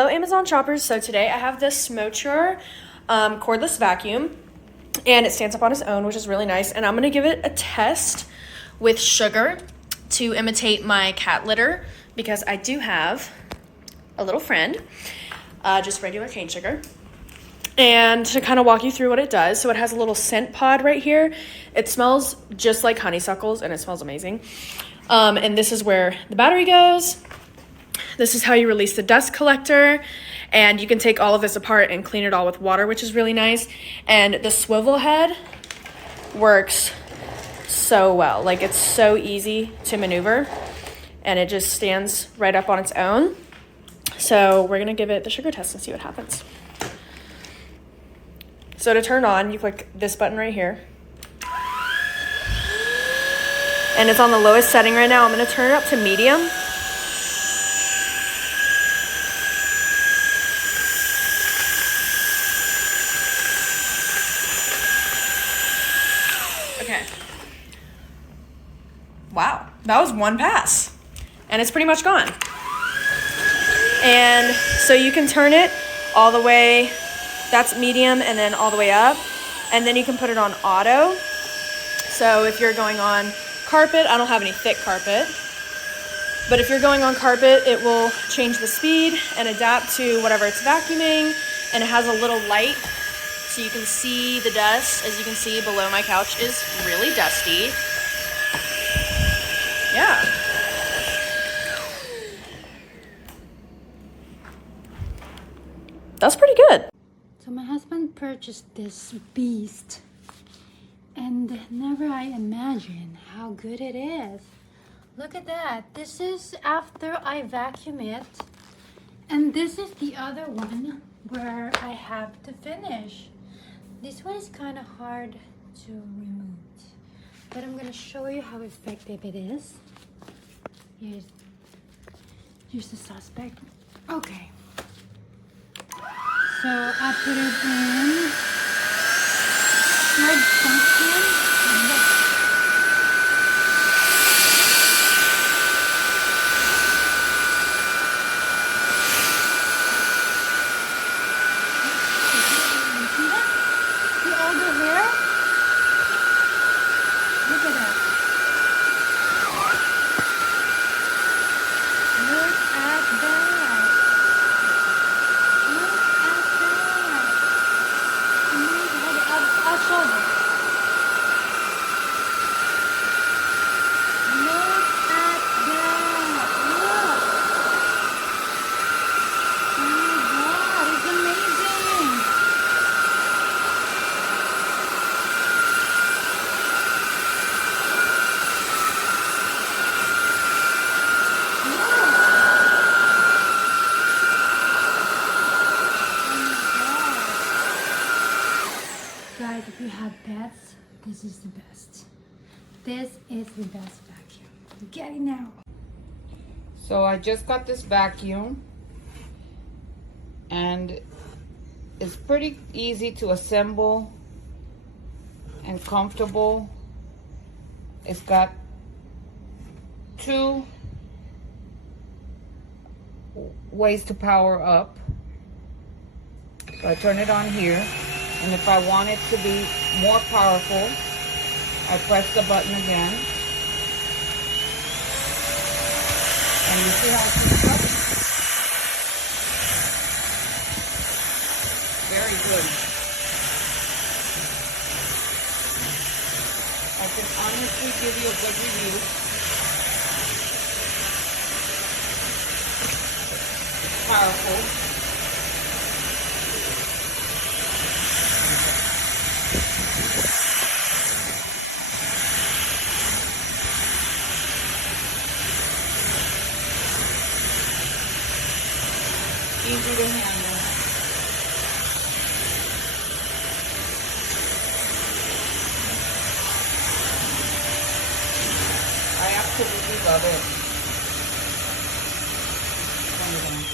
Hello Amazon shoppers, so today I have this SMOTURE cordless vacuum and it stands up on its own, which is really nice, and I'm going to give it a test with sugar to imitate my cat litter because I do have a little friend, just regular cane sugar, and to kind of walk you through what it does. So it has a little scent pod right here. It smells just like honeysuckles and it smells amazing, and this is where the battery goes. This is how you release the dust collector, and you can take all of this apart and clean it all with water, which is really nice. And the swivel head works so well. Like, it's so easy to maneuver, and it just stands right up on its own. So we're gonna give it the sugar test and see what happens. So to turn on, you click this button right here. And it's on the lowest setting right now. I'm gonna turn it up to medium. Okay. Wow, that was one pass. And it's pretty much gone. And so you can turn it all the way, that's medium, and then all the way up. And then you can put it on auto. So if you're going on carpet, I don't have any thick carpet, but if you're going on carpet, it will change the speed and adapt to whatever it's vacuuming. And it has a little light so you can see the dust. As you can see, below my couch is really dusty. Yeah. That's pretty good. So my husband purchased this beast, and never I imagined how good it is. Look at that. This is after I vacuum it, and this is the other one where I have to finish. This one is kind of hard to remove, but I'm gonna show you how effective it is. Here's the suspect. Okay. So I put it in third function. See all the hair? Look at that. Look at that. Look at that. I'll show you. Look at that. Look. Oh my God, it's amazing. Guys, if you have pets, this is the best. This is the best vacuum. Get it now. So I just got this vacuum, and it's pretty easy to assemble and comfortable. It's got two ways to power up. So I turn it on here, and if I want it to be more powerful, I press the button again. And you see how it comes up? Very good. I can honestly give you a good review. Powerful. Easy to handle. I absolutely love it. Turn it on.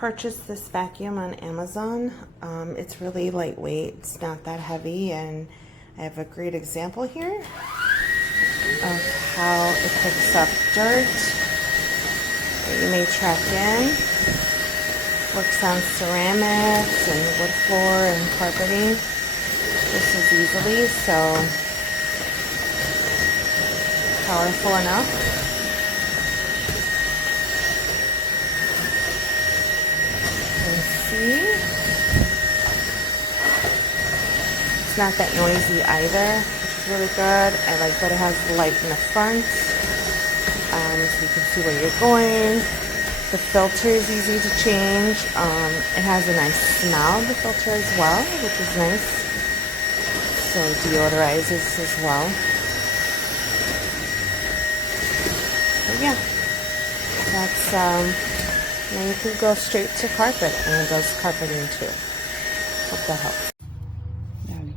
purchased this vacuum on Amazon. It's really lightweight, it's not that heavy, and I have a great example here of how it picks up dirt that you may track in. Works on ceramics and wood floor and carpeting just as easily, so powerful enough. It's not that noisy either, which is really good. I like that it has the light in the front, so you can see where you're going. The filter is easy to change. It has a nice smell, the filter as well, which is nice. So it deodorizes as well. So yeah, that's and you can go straight to carpet, and it does carpeting too. Hope that helps. Dale.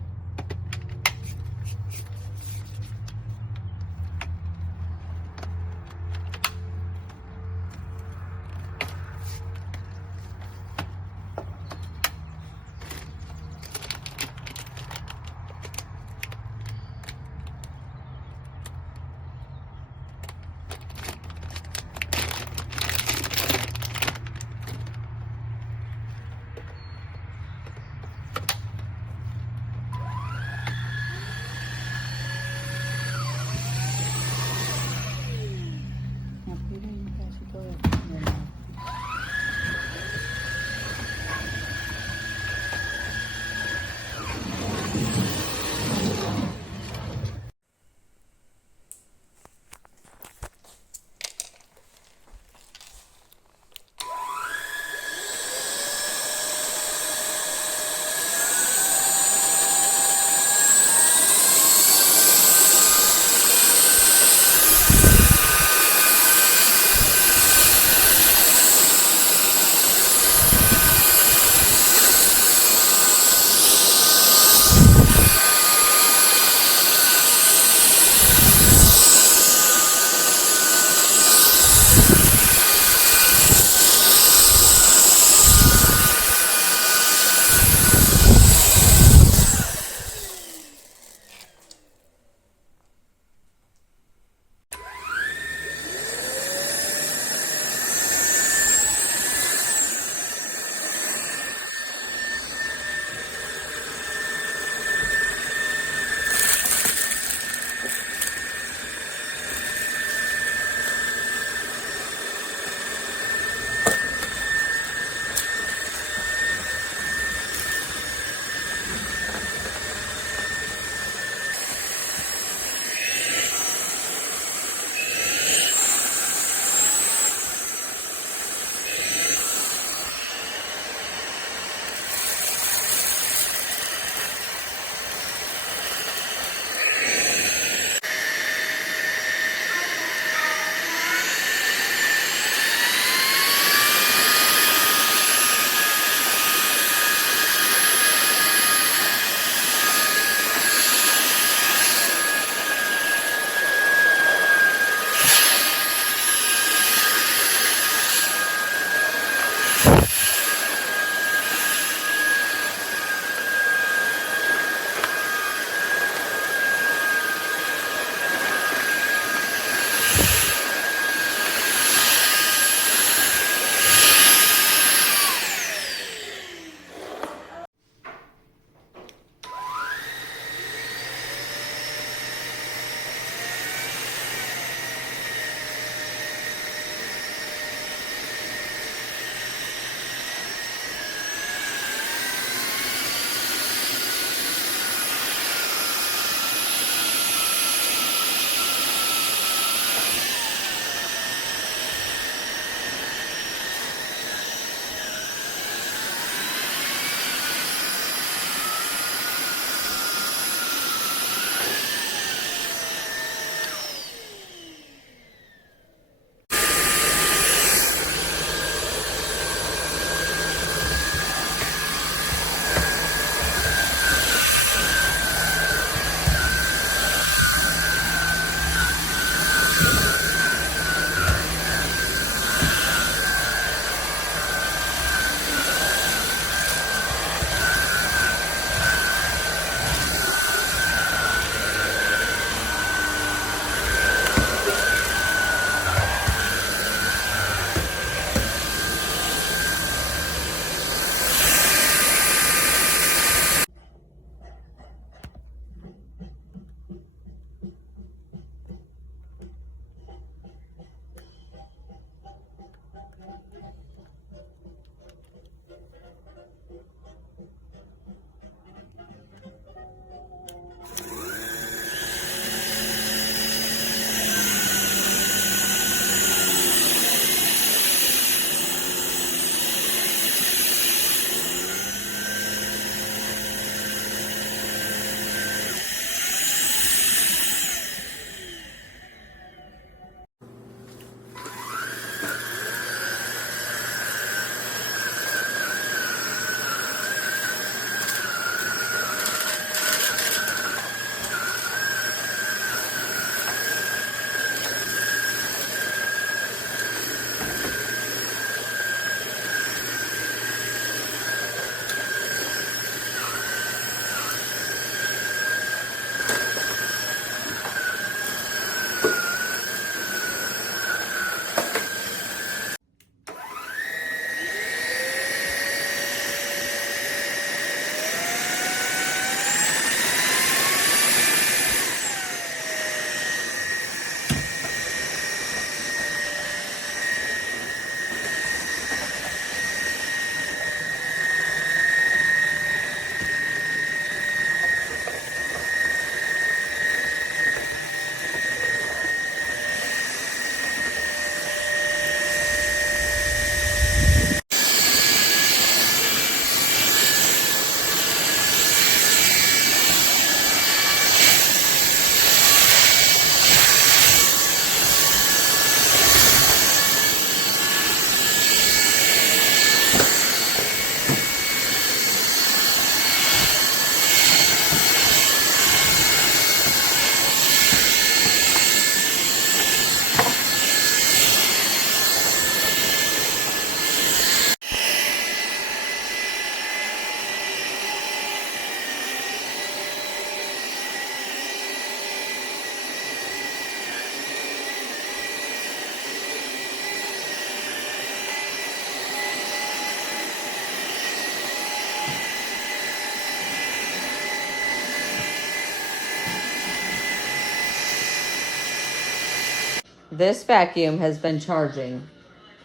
This vacuum has been charging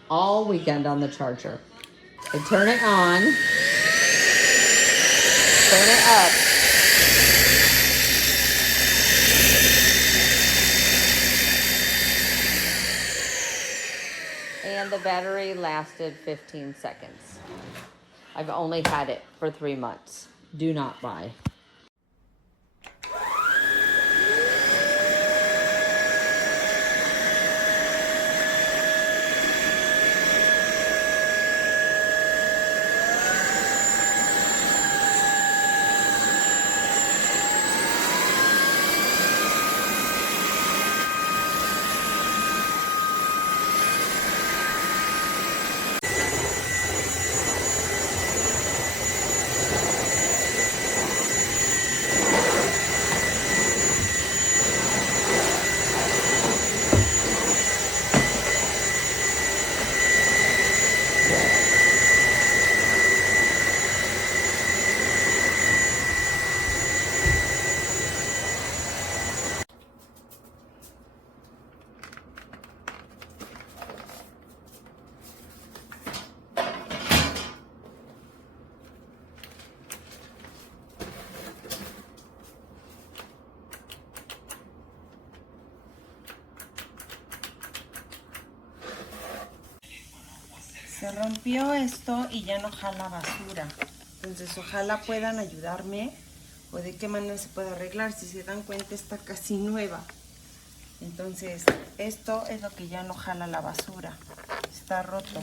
all weekend on the charger. I turn it on, turn it up. And the battery lasted 15 seconds. I've only had it for 3 months. Do not buy. Se rompió esto y ya no jala basura. Entonces ojalá puedan ayudarme o de qué manera se puede arreglar. Si se dan cuenta está casi nueva. Entonces esto es lo que ya no jala la basura. Está roto.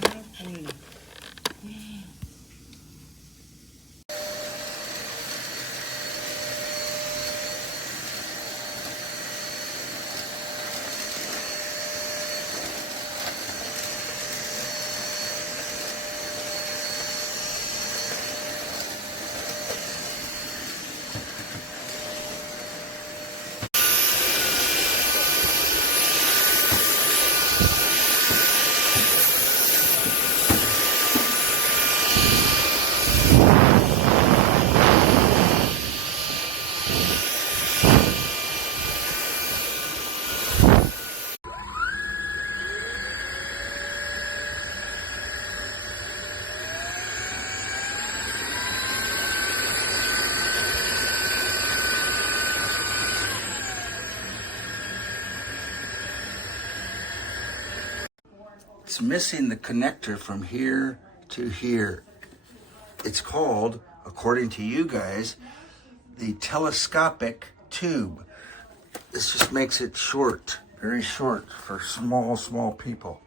It's missing the connector from here to here. It's called, according to you guys, the telescopic tube. This just makes it short, very short for small people.